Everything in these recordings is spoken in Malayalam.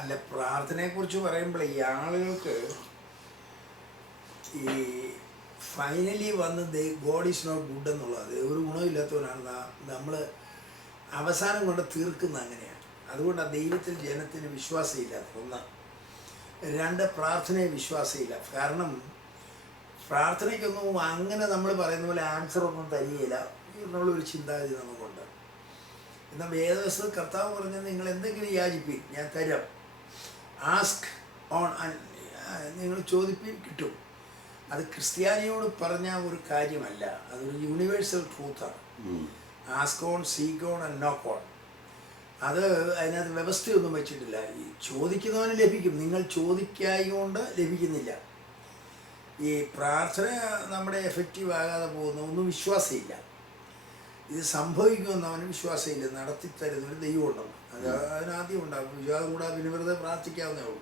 അല്ല, പ്രാർത്ഥനയെക്കുറിച്ച് പറയുമ്പോൾ ഈ ആളുകൾക്ക് ഈ ഫൈനലി വന്ന് ഗോഡ് ഈസ് നോട്ട് ഗുഡ് എന്നുള്ളത് ഒരു ഗുണമില്ലാത്തവനാണ് നമ്മൾ അവസാനം കൊണ്ട് തീർക്കുന്നത് അങ്ങനെയാണ്. അതുകൊണ്ടാണ് ദൈവത്തിൽ ജനത്തിന് വിശ്വാസമില്ലാത്ത ഒന്ന്. രണ്ട്, പ്രാർത്ഥനയെ വിശ്വാസമില്ല. കാരണം പ്രാർത്ഥനയ്ക്കൊന്നും അങ്ങനെ നമ്മൾ പറയുന്ന പോലെ ആൻസർ ഒന്നും തരികയില്ല എന്നുള്ളൊരു ചിന്താഗതി നമുക്കുണ്ട്. എന്നാൽ വേദവസ്തു കർത്താവ് പറഞ്ഞത് നിങ്ങൾ എന്തെങ്കിലും യാചിപ്പിൻ, ഞാൻ തരാം. ആസ്ക് ഓൺ, നിങ്ങൾ ചോദിപ്പിൻ കിട്ടും. അത് ക്രിസ്ത്യാനിയോട് പറഞ്ഞ ഒരു കാര്യമല്ല, അതൊരു യൂണിവേഴ്സൽ ട്രൂത്താണ്. Ask on, seek on and knock on. അത് അതിനകത്ത് വ്യവസ്ഥയൊന്നും വെച്ചിട്ടില്ല. ഈ ചോദിക്കുന്നവന് ലഭിക്കും, നിങ്ങൾ ചോദിക്കായതുകൊണ്ട് ലഭിക്കുന്നില്ല. ഈ പ്രാർത്ഥന നമ്മുടെ എഫക്റ്റീവ് ആകാതെ പോകുന്ന ഒന്നും വിശ്വാസമില്ല. ഇത് സംഭവിക്കുമെന്ന് അവന് വിശ്വാസമില്ല. നടത്തിത്തരുന്നൊരു ദൈവമുണ്ടെന്ന് അത് അതിനാദ്യം ഉണ്ടാകും. വിശ്വാസം കൂടാതെ പിന്നെ വെറുതെ പ്രാർത്ഥിക്കാവുന്നേ ഉള്ളൂ.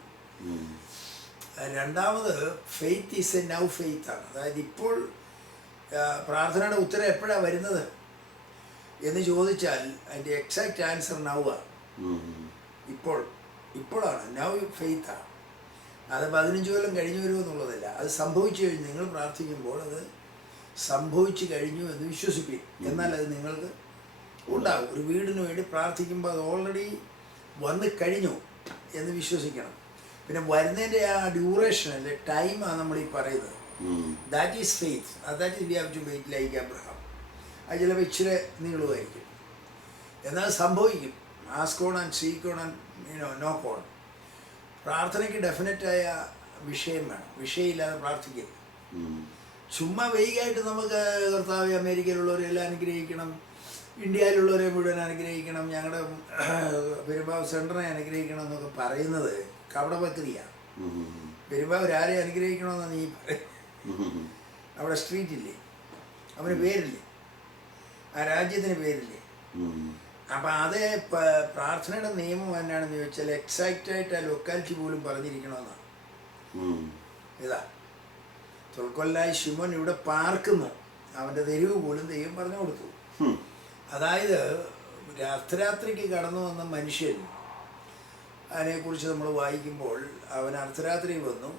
രണ്ടാമത്, ഫെയ്ത്ത് ഈസ് എ നൗ ഫെയ്ത്താണ്. അതായത് ഇപ്പോൾ പ്രാർത്ഥനയുടെ ഉത്തരം എപ്പോഴാണ് വരുന്നത് എന്ന് ചോദിച്ചാൽ അതിൻ്റെ എക്സാക്റ്റ് ആൻസർ നൗവാണ്. ഇപ്പോഴാണ്, നൗ ഫെയ്ത്താണ്. അത് 15 കൊല്ലം കഴിഞ്ഞു വരുമെന്നുള്ളതല്ല, അത് സംഭവിച്ചു കഴിഞ്ഞു. നിങ്ങൾ പ്രാർത്ഥിക്കുമ്പോൾ അത് സംഭവിച്ചു കഴിഞ്ഞു എന്ന് വിശ്വസിപ്പിക്കും. എന്നാൽ അത് നിങ്ങൾക്ക് ഉണ്ടാകും. ഒരു വീടിന് വേണ്ടി പ്രാർത്ഥിക്കുമ്പോൾ അത് ഓൾറെഡി വന്ന് കഴിഞ്ഞു എന്ന് വിശ്വസിക്കണം. പിന്നെ വരുന്നതിൻ്റെ ആ ഡ്യൂറേഷൻ അല്ലെ, ടൈമാണ് നമ്മൾ ഈ പറയുന്നത്. That is faith. That is we have to wait like Abraham. അത് ചിലപ്പോൾ ഇച്ചിരി നീളുമായിരിക്കും, എന്നാൽ സംഭവിക്കും. Ask on and seek on and knock on. പ്രാർത്ഥനയ്ക്ക് ഡെഫിനറ്റായ വിഷയം വേണം. വിഷയമില്ലാതെ പ്രാർത്ഥിക്കരുത്. ചുമ്മാ വൈകായിട്ട് നമുക്ക് കർത്താവ് അമേരിക്കയിലുള്ളവരെല്ലാം അനുഗ്രഹിക്കണം, ഇന്ത്യയിലുള്ളവരെ മുഴുവൻ അനുഗ്രഹിക്കണം, ഞങ്ങളുടെ പെരുമ്പാവൂർ സെൻറ്ററിനെ അനുഗ്രഹിക്കണം എന്നൊക്കെ പറയുന്നത് കപടഭക്തിയാണ്. പെരുമ്പാവൂർ ആരെ അനുഗ്രഹിക്കണമെന്ന് നീ പറയും? അവിടെ സ്ട്രീറ്റില്ലേ, അവന് പേരില്ലേ, ആ രാജ്യത്തിന് പേരില്ലേ? അപ്പം അത് പ്രാർത്ഥനയുടെ നിയമം എന്നാണെന്ന് ചോദിച്ചാൽ എക്സാക്റ്റായിട്ട് ആ ലൊക്കാലിറ്റി പോലും പറഞ്ഞിരിക്കണമെന്നാണ്. ഇതാ തൊൽക്കൊല്ലായി ശിമോൻ ഇവിടെ പാർക്കുന്നു, അവൻ്റെ തെരുവ് പോലും ദൈവം പറഞ്ഞു കൊടുത്തു. അതായത് അർദ്ധരാത്രിക്ക് കടന്നു വന്ന മനുഷ്യൻ, അതിനെക്കുറിച്ച് നമ്മൾ വായിക്കുമ്പോൾ അവൻ അർദ്ധരാത്രി വന്നു.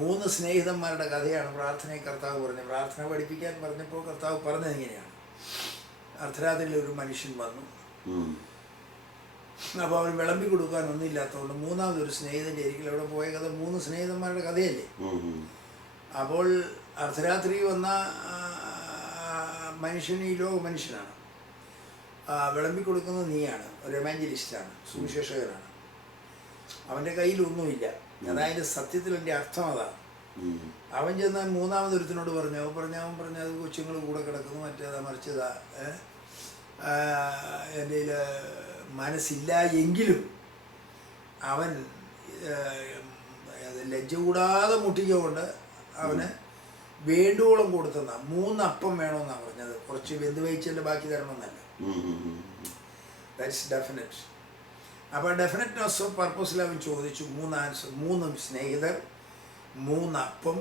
3 സ്നേഹിതന്മാരുടെ കഥയാണ് പ്രാർത്ഥനയെ കർത്താവ് പറഞ്ഞത്. പ്രാർത്ഥന പഠിപ്പിക്കാൻ പറഞ്ഞപ്പോൾ കർത്താവ് പറഞ്ഞത് ഇങ്ങനെയാണ്: അർദ്ധരാത്രിയിൽ ഒരു മനുഷ്യൻ വന്നു. അപ്പോൾ അവൻ വിളമ്പി കൊടുക്കാൻ ഒന്നുമില്ലാത്തതുകൊണ്ട് മൂന്നാമതൊരു സ്നേഹിതൻ്റെ അരികിൽ അവിടെ പോയ കഥ 3 സ്നേഹിതന്മാരുടെ കഥയല്ലേ. അപ്പോൾ അർദ്ധരാത്രി വന്ന മനുഷ്യൻ ഈ ലോക മനുഷ്യനാണ്. വിളമ്പി കൊടുക്കുന്നത് നീയാണ്, ഒരു എവാഞ്ചലിസ്റ്റാണ്, സുവിശേഷകനാണ്. അവൻ്റെ കയ്യിലൊന്നുമില്ല. അതായത് സത്യത്തിൽ എൻ്റെ അർത്ഥം അതാണ്. അവൻ ചെന്നാൽ മൂന്നാമതൊരുത്തിനോട് പറഞ്ഞു. അവൻ പറഞ്ഞു അത് കൊച്ചുങ്ങൾ കൂടെ കിടക്കുന്നു, മറ്റേതാ മറിച്ചതാ, എൻ്റെ കയ്യിൽ മനസ്സില്ല എങ്കിലും അവൻ ലജ്ജ കൂടാതെ മുട്ടിക്കൊണ്ട് അവന് വേണ്ടുവോളം കൊടുത്തെന്നാ. 3 അപ്പം വേണമെന്നാണ് പറഞ്ഞത്. കുറച്ച് വെന്ത് വഹിച്ചതിൻ്റെ ബാക്കി തരണമെന്നല്ല. That's definite. അപ്പോൾ ഡെഫിനറ്റ്നെസ് ഓഫ് പർപ്പസിൽ അവൻ ചോദിച്ചു 3 ആൻസർ. 3 സ്നേഹിതർ, 3 അപ്പം,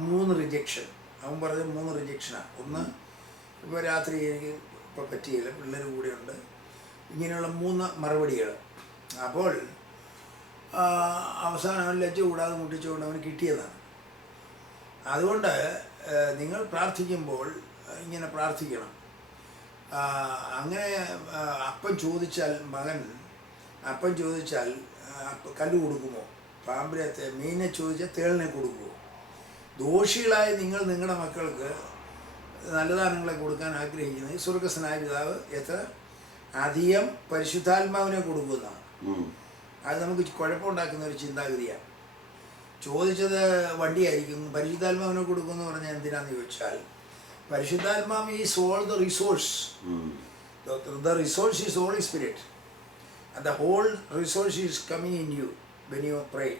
3 റിജക്ഷൻ. അവൻ പറഞ്ഞത് 3 റിജക്ഷനാണ്. ഒന്ന്, ഇപ്പോൾ രാത്രി എനിക്ക് ഇപ്പോൾ പറ്റിയില്ല, പിള്ളേർ കൂടെയുണ്ട്, ഇങ്ങനെയുള്ള 3 മറുപടികൾ. അപ്പോൾ അവസാനം അവൻ ലജ്ജ കൂടാതെ മുട്ടിച്ചുകൊണ്ട് അവന് കിട്ടിയതാണ്. അതുകൊണ്ട് നിങ്ങൾ പ്രാർത്ഥിക്കുമ്പോൾ ഇങ്ങനെ പ്രാർത്ഥിക്കണം. അങ്ങനെ അപ്പം ചോദിച്ചാൽ, മകൻ അപ്പം ചോദിച്ചാൽ കല്ല് കൊടുക്കുമോ? പാമ്പിനെ, മീനിനെ ചോദിച്ചാൽ തേളിനെ കൊടുക്കുമോ? ദോഷികളായ നിങ്ങൾ നിങ്ങളുടെ മക്കൾക്ക് നല്ല ദാനങ്ങളെ കൊടുക്കാൻ ആഗ്രഹിക്കുന്നത് സ്വർഗസ്വനായ പിതാവ് എത്ര അധികം പരിശുദ്ധാത്മാവിനെ കൊടുക്കുന്നതാണ്. അത് നമുക്ക് കുഴപ്പമുണ്ടാക്കുന്ന ഒരു ചിന്താഗതിയാണ്. ചോദിച്ചത് വണ്ടിയായിരിക്കും, പരിശുദ്ധാത്മാവിനെ കൊടുക്കുമെന്ന് പറഞ്ഞാൽ എന്തിനാന്ന് ചോദിച്ചാൽ, പരിശുദ്ധാത്മാവ് is all the resource. The resource is Holy Spirit and the whole resource is coming in you when you pray.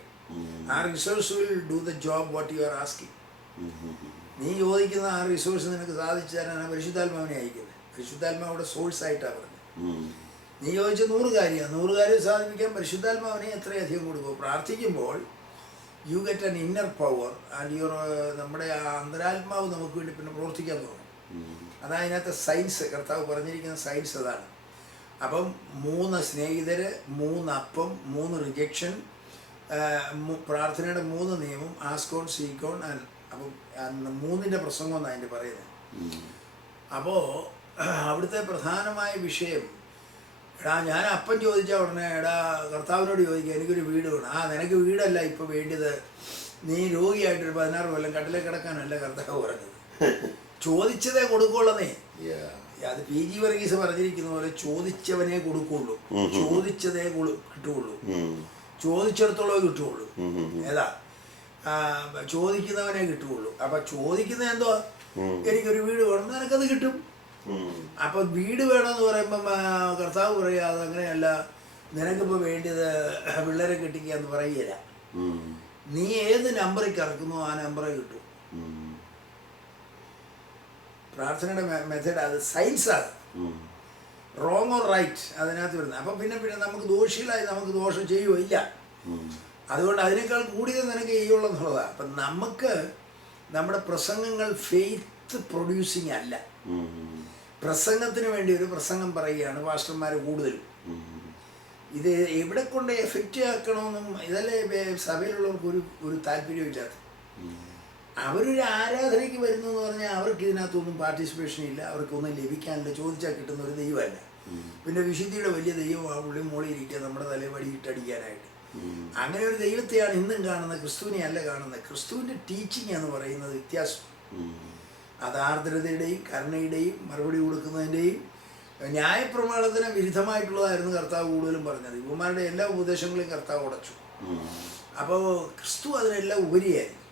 ആ resource will do the job what you are asking. നീ ചോദിക്കുന്ന ആ റിസോഴ്സ് നിനക്ക് സാധിച്ചു തരാനാണ് പരിശുദ്ധാത്മാവിനെ അയക്കുന്നത്. പരിശുദ്ധാത്മാവിടെ സോഴ്സ് ആയിട്ടാണ് പറഞ്ഞത്. നീ ചോദിച്ച 100 കാര്യമാണ്. 100 കാര്യം സാധിപ്പിക്കാൻ പരിശുദ്ധാത്മാവിനെ എത്രയധികം കൊടുക്കും. പ്രാർത്ഥിക്കുമ്പോൾ you get an inner power and your, നമ്മുടെ ആ അന്തരാത്മാവ് നമുക്ക് വേണ്ടി പിന്നെ പ്രവർത്തിക്കാൻ തുടങ്ങും. അതതിനകത്ത് സയൻസ്, കർത്താവ് പറഞ്ഞിരിക്കുന്ന സയൻസ് അതാണ്. അപ്പം 3 സ്നേഹിതര്, 3 അപ്പം, 3 റിജക്ഷൻ, പ്രാർത്ഥനയുടെ 3 നിയമം, ആസ്കോൺ, സീക്കോൺ. അപ്പം 3ൻ്റെ പ്രസംഗം എന്നാണ് അതിൻ്റെ പറയുന്നത്. അപ്പോൾ അവിടുത്തെ പ്രധാനമായ വിഷയം, എടാ ഞാൻ അപ്പം ചോദിച്ചാൽ ഉടനെ എടാ കർത്താവിനോട് ചോദിക്കുക എനിക്കൊരു വീട് വേണം. നിനക്ക് വീടല്ല ഇപ്പോൾ വേണ്ടിയത്, നീ രോഗിയായിട്ടൊരു 16 കൊല്ലം കട്ടിലേ കിടക്കാനല്ല കർത്താവ് പറഞ്ഞത്. ചോദിച്ചതേ കൊടുക്കുള്ളതേ. അത് PG വർഗീസ് പറഞ്ഞിരിക്കുന്ന പോലെ ചോദിച്ചവനെ കൊടുക്കുള്ളൂ, ചോദിച്ചതേ കിട്ടുകയുള്ളൂ, ചോദിച്ചിടത്തോളം കിട്ടുകയുള്ളൂ. ഏതാ ചോദിക്കുന്നവനെ കിട്ടുകയുള്ളൂ. അപ്പം ചോദിക്കുന്നത് എന്തോ എനിക്കൊരു വീട് വേണം, നിനക്കത് കിട്ടും. അപ്പം വീട് വേണമെന്ന് പറയുമ്പം കർത്താവ് പറയുക അതങ്ങനെയല്ല, നിനക്കിപ്പോൾ വേണ്ടിയത് പിള്ളേരെ കെട്ടിക്കുക എന്ന് പറയുകയില്ല. നീ ഏത് നമ്പറിൽ കറക്കുന്നോ ആ നമ്പറേ കിട്ടും. പ്രാർത്ഥനയുടെ മെത്തേഡ് അത് സയൻസാണ്. റോങ് ഓർ റൈറ്റ് അതിനകത്ത് വരുന്നത്. അപ്പം പിന്നെ നമുക്ക് ദോഷികളായി നമുക്ക് ദോഷം ചെയ്യുമോ? ഇല്ല. അതുകൊണ്ട് അതിനേക്കാൾ കൂടുതൽ നിനക്ക് ചെയ്യുള്ളൂ എന്നുള്ളതാണ്. അപ്പം നമുക്ക് നമ്മുടെ പ്രസംഗങ്ങൾ ഫെയ്ത്ത് പ്രൊഡ്യൂസിങ് അല്ല. പ്രസംഗത്തിന് വേണ്ടി ഒരു പ്രസംഗം പറയുകയാണ് പാസ്റ്റർമാർ കൂടുതലും. ഇത് എവിടെ കൊണ്ട് എഫക്റ്റ് ആക്കണമെന്നും ഇതല്ലേ സഭയിലുള്ളവർക്ക് ഒരു താല്പര്യമില്ലാത്ത. അവരൊരു ആരാധനയ്ക്ക് വരുന്നു എന്ന് പറഞ്ഞാൽ അവർക്ക് ഇതിനകത്തൊന്നും പാർട്ടിസിപ്പേഷൻ ഇല്ല, അവർക്കൊന്നും ലഭിക്കാനില്ല, ചോദിച്ചാൽ കിട്ടുന്ന ഒരു ദൈവമല്ല. പിന്നെ വിശുദ്ധിയുടെ വലിയ ദൈവം ആ ഉള്ളി മോളിയിരിക്കുക നമ്മുടെ തലവടി ഇട്ടടിക്കാനായിട്ട്. അങ്ങനെ ഒരു ദൈവത്തെയാണ് ഇന്നും കാണുന്നത്, ക്രിസ്തുവിനെ അല്ല കാണുന്നത്. ക്രിസ്തുവിൻ്റെ ടീച്ചിങ് എന്ന് പറയുന്നത് വ്യത്യാസം. അത് ആർദ്രതയുടെയും കരുണയുടെയും മറുപടി കൊടുക്കുന്നതിൻ്റെയും ന്യായപ്രമാണത്തിന് വിരുദ്ധമായിട്ടുള്ളതായിരുന്നു കർത്താവ് കൂടുതലും പറഞ്ഞത്. ഇവന്മാരുടെ എല്ലാ ഉപദേശങ്ങളെയും കർത്താവ് ഉടച്ചു. അപ്പോൾ ക്രിസ്തു അതിനെല്ലാം ഉപരിയായിരുന്നു.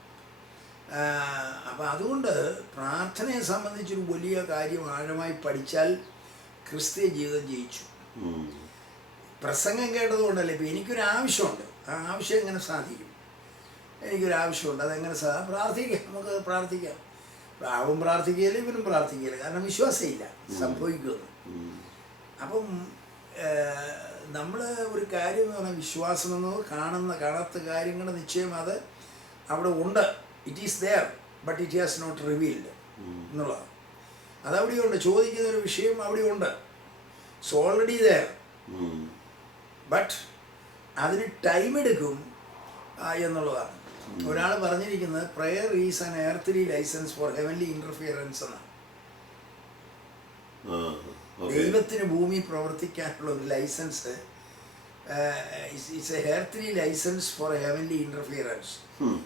അപ്പം അതുകൊണ്ട് പ്രാർത്ഥനയെ സംബന്ധിച്ചൊരു വലിയ കാര്യം ആഴമായി പഠിച്ചാൽ ക്രിസ്തീയ ജീവിതം ജയിച്ചു. പ്രസംഗം കേട്ടതുകൊണ്ടല്ലേ. ഇപ്പം എനിക്കൊരാവശ്യമുണ്ട്, ആ ആവശ്യം എങ്ങനെ സാധിക്കും? എനിക്കൊരാവശ്യമുണ്ട്, അതെങ്ങനെ പ്രാർത്ഥിക്കാം, നമുക്ക് പ്രാർത്ഥിക്കാം. അവൻ പ്രാർത്ഥിക്കുകയില്ല, ഇവനും പ്രാർത്ഥിക്കുകയില്ല, കാരണം വിശ്വാസമില്ല സംഭവിക്കുമെന്ന്. അപ്പം നമ്മൾ ഒരു കാര്യം എന്ന് പറഞ്ഞാൽ വിശ്വാസം എന്നത് കാണാത്ത കാര്യങ്ങളുടെ നിശ്ചയം അത് അവിടെ ഉണ്ട്. It is there but it has not revealed എന്നുള്ളതാണ്. അതവിടെയുണ്ട്. ചോദിക്കുന്ന ഒരു വിഷയം അവിടെയുണ്ട്. ഇറ്റ്സ് ഓൾറെഡി ദെയർ, ബട്ട് അതിന് ടൈം എടുക്കും എന്നുള്ളതാണ്. ഒരാൾ പറഞ്ഞിരിക്കുന്നത് prayer is an earthly licence for heavenly interference എന്നാണ്. ദൈവത്തിന് ഭൂമി പ്രവർത്തിക്കാനുള്ള ഒരു licence, it's a earthly licence for heavenly interference.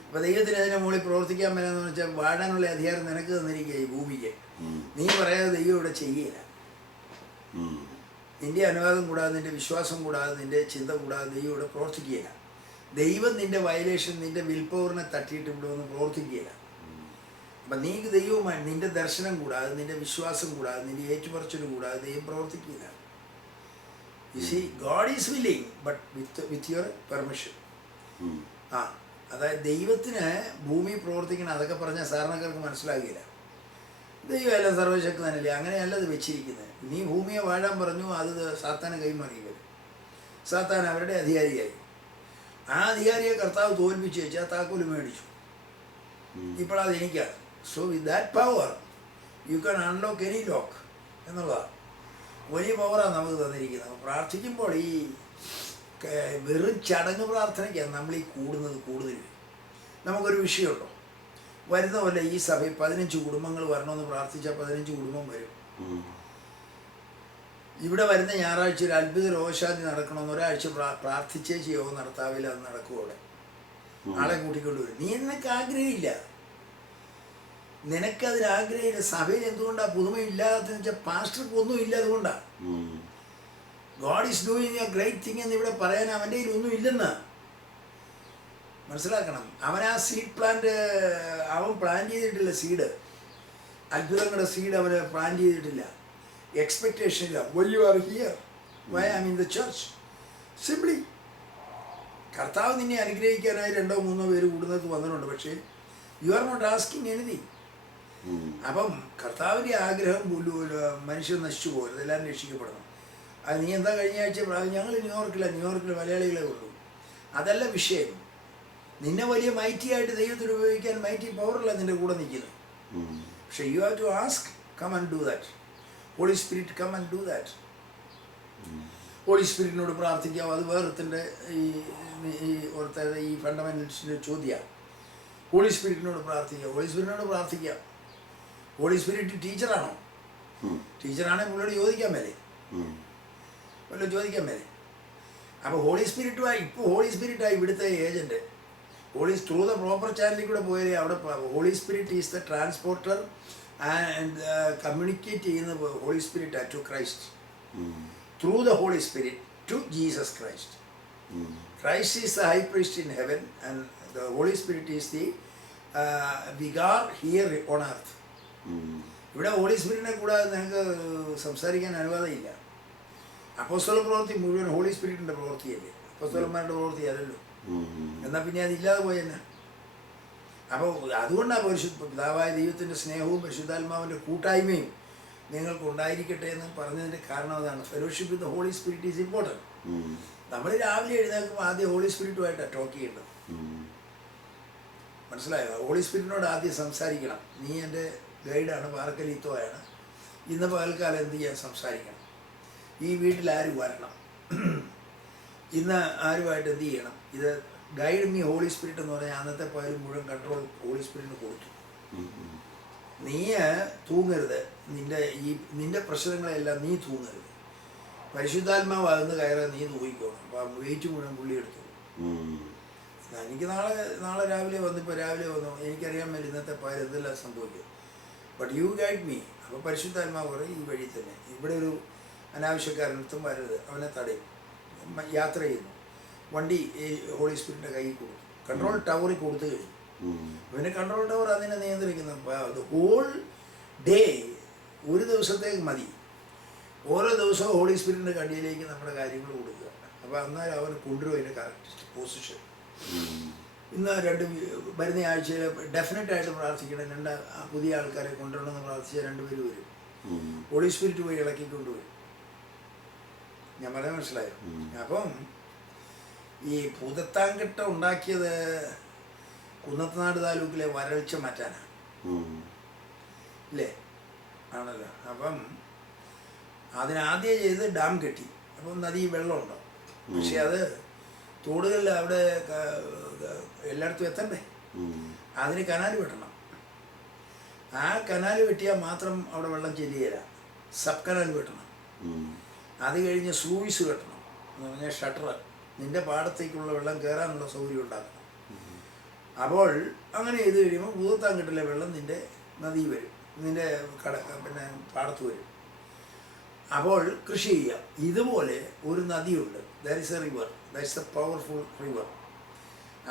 അപ്പോൾ ദൈവത്തിന് അതിനെ മുകളിൽ പ്രവർത്തിക്കാൻ പറ്റുമെന്ന് വെച്ചാൽ വാഴാനുള്ള അധികാരം നിനക്ക് തന്നിരിക്കുക ഈ ഭൂമിക്ക്. നീ പറയാതെ ദൈവം ഇവിടെ ചെയ്യില്ല. നിന്റെ അനുവാദം കൂടാതെ, നിന്റെ വിശ്വാസം കൂടാതെ, നിന്റെ ചിന്ത കൂടാതെ ദൈവം ഇവിടെ പ്രവർത്തിക്കുകയില്ല. ദൈവം നിന്റെ വയലേഷൻ, നിന്റെ വിൽ പവറിനെ തട്ടിയിട്ട് ഇവിടെ ഒന്നും പ്രവർത്തിക്കുകയില്ല. അപ്പം നീ ദൈവവുമായി നിന്റെ ദർശനം കൂടാതെ, നിന്റെ വിശ്വാസം കൂടാതെ, നിന്റെ ഏറ്റുപറച്ചിൽ കൂടാതെ ദൈവം പ്രവർത്തിക്കില്ല. You see, God is willing but with your permission. അതായത് ദൈവത്തിന് ഭൂമി പ്രവർത്തിക്കണം, അതൊക്കെ പറഞ്ഞാൽ സാധാരണക്കാർക്ക് മനസ്സിലാകില്ല. ദൈവം എല്ലാം സർവശക്തനല്ലേ, അങ്ങനെയല്ല അത് വെച്ചിരിക്കുന്നത്. നീ ഭൂമിയെ വാഴാൻ പറഞ്ഞു, അത് സാത്താനെ കൈമാറി വരും. സാത്താൻ അവരുടെ അധികാരിയായി. ആ അധികാരിയെ കർത്താവ് തോൽപ്പിച്ച് വെച്ച് ആ താക്കോല് മേടിച്ചു. ഇപ്പോഴത് എനിക്കാണ്. So with that power you can unlock any lock എന്നുള്ളതാണ്. വലിയ പവറാണ് നമുക്ക് തന്നിരിക്കുന്നത്. പ്രാർത്ഥിക്കുമ്പോൾ ഈ വെറും ചടങ്ങ് പ്രാർത്ഥനയ്ക്കാണ് നമ്മൾ ഈ കൂടുതൽ. നമുക്കൊരു വിഷയമുണ്ടോ? വരുന്ന പോലെ ഈ സഭയിൽ 15 കുടുംബങ്ങൾ വരണമെന്ന് പ്രാർത്ഥിച്ചാൽ 15 കുടുംബം വരും. ഇവിടെ വരുന്ന ഞായറാഴ്ച ഒരു അത്ഭുത രോഗശാന്തി നടക്കണമെന്ന് ഒരാഴ്ച പ്രാർത്ഥിച്ചേ യോഗം നടത്താവില്ല, അത് നടക്കും. അവിടെ ആളെ കൂട്ടിക്കൊണ്ടുവരും. നീ നിനക്ക് ആഗ്രഹമില്ല, നിനക്കതിനാഗ്രഹമില്ല. സഭയിൽ എന്തുകൊണ്ടാണ് പുതുമയില്ലാതെന്ന് വെച്ചാൽ പാസ്റ്റർക്ക് ഒന്നും ഇല്ല. അതുകൊണ്ടാണ് God is doing A great thing എന്ന് ഇവിടെ പറയാൻ അവൻ്റെ കയ്യിൽ ഒന്നും ഇല്ലെന്ന് മനസ്സിലാക്കണം. അവൻ ആ സീഡ് പ്ലാന്റ് അവൻ പ്ലാൻ ചെയ്തിട്ടില്ല. സീഡ്, അത്ഭുതങ്ങളുടെ സീഡ് അവന് പ്ലാൻ ചെയ്തിട്ടില്ല. എക്സ്പെക്റ്റേഷൻ ഇല്ല. Why you are here, why I am in the church, simply കർത്താവ് നിന്നെ അനുഗ്രഹിക്കാനായി 2-3 പേര് കൂടുന്നത് വന്നിട്ടുണ്ട്. പക്ഷേ you are not asking anything. അപ്പം കർത്താവിൻ്റെ ആഗ്രഹം മനുഷ്യൻ നശിച്ചു പോകരുത്, എല്ലാവരും രക്ഷിക്കപ്പെടണം. അത് നീ എന്താ കഴിഞ്ഞ ആഴ്ച ഞങ്ങൾ ന്യൂയോർക്കിൽ മലയാളികളെ ഉള്ളൂ. അതല്ല വിഷയം. നിന്നെ വലിയ മൈറ്റി ആയിട്ട് ദൈവത്തിന് ഉപയോഗിക്കാൻ മൈറ്റി പവറല്ല നിൻ്റെ കൂടെ നിൽക്കുന്നത്. പക്ഷേ you have to ask, come and do that. Holy Spirit, come and do that. Holy സ്പിരിറ്റിനോട് പ്രാർത്ഥിക്കാം. അത് വേറൊരുത്തൻ്റെ ഈ ഫണ്ടമെൻ്റൽസിൻ്റെ ചോദ്യമാണ്. ഹോളി സ്പിരിറ്റിനോട് പ്രാർത്ഥിക്കാം. ഹോളി സ്പിരിറ്റിനോട് പ്രാർത്ഥിക്കാം. Holy spirit ടീച്ചറാണോ? ടീച്ചറാണെങ്കിൽ പുള്ളിയോട് ചോദിക്കാൻ മേലെ, വല്ലതും ചോദിക്കാൻ മേലെ. അപ്പോൾ ഹോളി സ്പിരിറ്റുമായി ഇപ്പോൾ ഹോളി സ്പിരിറ്റായി ഇവിടുത്തെ agent. Holy through the proper ചാനലിൽ കൂടെ പോയാലേ അവിടെ Holy Spirit is the transporter and communicate ചെയ്യുന്ന Holy Spirit to Christ through the Holy Spirit to Jesus Christ. Christ is the high priest in heaven and the Holy Spirit is the vicar here on earth. ഇവിടെ ഹോളി സ്പിരിറ്റിനെ കൂടാതെ നിങ്ങൾക്ക് സംസാരിക്കാൻ അനുവാദമില്ല. അപ്പോസ്തല പ്രവൃത്തി മുഴുവൻ ഹോളി സ്പിരിറ്റിൻ്റെ പ്രവൃത്തിയല്ലേ, അപ്പോസ്തലന്മാരുടെ പ്രവൃത്തി അല്ലല്ലോ. എന്നാൽ പിന്നെ അതില്ലാതെ പോയെന്നെ. അപ്പോൾ അതുകൊണ്ടാണ് പിതാവായ ദൈവത്തിൻ്റെ സ്നേഹവും പരിശുദ്ധാത്മാവിൻ്റെ കൂട്ടായ്മയും നിങ്ങൾക്ക് ഉണ്ടായിരിക്കട്ടെ എന്ന് പറഞ്ഞതിൻ്റെ കാരണം അതാണ്. Fellowship with Holy Spirit is important. നമ്മൾ രാവിലെ എഴുന്നേൽക്കുമ്പോൾ ആദ്യം ഹോളി സ്പിരിറ്റുമായിട്ടാണ് ടോക്ക് ചെയ്യേണ്ടത്. മനസ്സിലായോ? ഹോളി സ്പിരിറ്റിനോട് ആദ്യം സംസാരിക്കണം. നീ എൻ്റെ ഗൈഡാണ്, പാർക്കലീത്തോയാണ്, ഇന്ന് പകൽക്കാലം എന്ത് ചെയ്യാൻ സംസാരിക്കണം, ഈ വീട്ടിൽ ആര് വരണം, ഇന്ന് ആരുമായിട്ട് എന്ത് ചെയ്യണം, ഇത് ഗൈഡ് മീ ഹോളി സ്പിരിറ്റ് എന്ന് പറഞ്ഞാൽ അന്നത്തെ പകൽ മുഴുവൻ കൺട്രോൾ ഹോളി സ്പിരിറ്റിന് കൊടുത്തു. നീ തൂങ്ങരുത്, നിൻ്റെ പ്രശ്നങ്ങളെല്ലാം നീ തൂങ്ങരുത്. പരിശുദ്ധാത്മാവാകുന്ന കയറാൻ നീ തൂങ്ങിക്കോണം. അപ്പം വെയിറ്റ് മുഴുവൻ പുള്ളി എടുത്തു. എനിക്ക് നാളെ രാവിലെ വന്നു, ഇപ്പോൾ രാവിലെ വന്നു, എനിക്കറിയാൻ മേലെ ഇന്നത്തെ പകൽ എന്തെല്ലാം സംഭവിക്കും. But you guide me. അപ്പോൾ പരിശുദ്ധാത്മാവ് പറയും ഈ വഴി തന്നെ, ഇവിടെ ഒരു അനാവശ്യക്കാരനടുത്തും വരരുത്, അവനെ തടയും. യാത്ര ചെയ്യുന്നു, വണ്ടി ഹോളി സ്പിരിറ്റിൻ്റെ കയ്യിൽ കൊടുത്തു, കൺട്രോൾ ടവറിൽ കൊടുത്തു കഴിഞ്ഞു. പിന്നെ കൺട്രോൾ ടവർ അതിനെ നിയന്ത്രിക്കുന്ന ഹോൾ ഡേ, ഒരു ദിവസത്തേക്ക് മതി. ഓരോ ദിവസവും ഹോളി സ്പിരിറ്റിൻ്റെ കണ്ണിയിലേക്ക് നമ്മുടെ കാര്യങ്ങൾ കൊടുക്കുക. അപ്പോൾ അന്നേരം അവൻ കൊണ്ടുവരും അതിൻ്റെ കറക്റ്റ് പൊസിഷൻ. ഇന്ന് വരുന്ന ആഴ്ചയിൽ ഡെഫിനറ്റായിട്ട് പ്രാർത്ഥിക്കണം. പുതിയ ആൾക്കാരെ കൊണ്ടുവരണമെന്ന് പ്രാർത്ഥിച്ചാൽ 2 പേര് വരും. ഹോളി സ്പിരിറ്റ് പോയി ഇളക്കിക്കൊണ്ടുവരും. ഞാൻ പറയാൻ മനസ്സിലായോ? അപ്പം ഈ ഭൂതത്താൻകെട്ട ഉണ്ടാക്കിയത് കുന്നത്തനാട് താലൂക്കിലെ വരൾച്ച മാറ്റാനാണ്, ഇല്ലേ? ആണല്ലോ. അപ്പം അതിനാദ്യം ചെയ്ത് ഡാം കെട്ടി. അപ്പം നദി വെള്ളമുണ്ടോ? പക്ഷെ അത് തോടുകളിൽ അവിടെ എല്ലായിടത്തും എത്തണ്ടേ? അതിന് കനാൽ വെട്ടണം. ആ കനാൽ വെട്ടിയാൽ മാത്രം അവിടെ വെള്ളം ചെല്ലുകയില്ല. സബ് കനാൽ വെട്ടണം. അത് കഴിഞ്ഞ് സ്ലൂയിസ് കെട്ടണം, എന്ന് പറഞ്ഞാൽ ഷട്ടർ, നിൻ്റെ പാടത്തേക്കുള്ള വെള്ളം കയറാനുള്ള സൗകര്യം ഉണ്ടാക്കണം. അപ്പോൾ അങ്ങനെ ചെയ്ത് കഴിയുമ്പോൾ ഭൂതത്താൻകെട്ടിലെ വെള്ളം നിൻ്റെ നദി വരും, നിൻ്റെ പിന്നെ പാടത്ത് വരും. അപ്പോൾ കൃഷി ചെയ്യാം. ഇതുപോലെ ഒരു നദിയുണ്ട്, that is a river, that is a powerful river.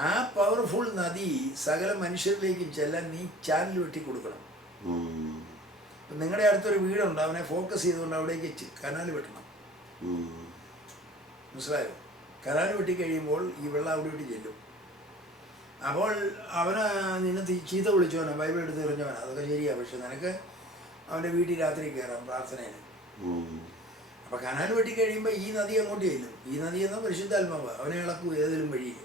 ആ പവർഫുൾ നദി സകല മനുഷ്യരിലേക്കും ചെല്ലാൻ നീ ചാനൽ വെട്ടി കൊടുക്കണം. നിങ്ങളുടെ അടുത്തൊരു വീടുണ്ട്, അവനെ ഫോക്കസ് ചെയ്തുകൊണ്ട് അവിടേക്ക് കനാൽ വെട്ടണം. മനസ്സിലായോ? കനാൽ വെട്ടി കഴിയുമ്പോൾ ഈ വെള്ളം അവിടെ വിട്ട് ചെല്ലും. അപ്പോൾ അവന് നിന്നെ ചീത്ത വിളിച്ചവനോ ബൈബിൾ എടുത്ത് എറിഞ്ഞവനോ അതൊക്കെ ശരിയാണ്. പക്ഷെ നിനക്ക് അവൻ്റെ വീട്ടിൽ രാത്രി കയറാം പ്രാർത്ഥനയിൽ. അപ്പോൾ കനാൽ വെട്ടി കഴിയുമ്പോൾ ഈ നദി അങ്ങോട്ട് ചെല്ലും. ഈ നദി എന്നാൽ പരിശുദ്ധാത്മാവ് അവനെ ഇളക്കും ഏതെങ്കിലും വഴിയിൽ.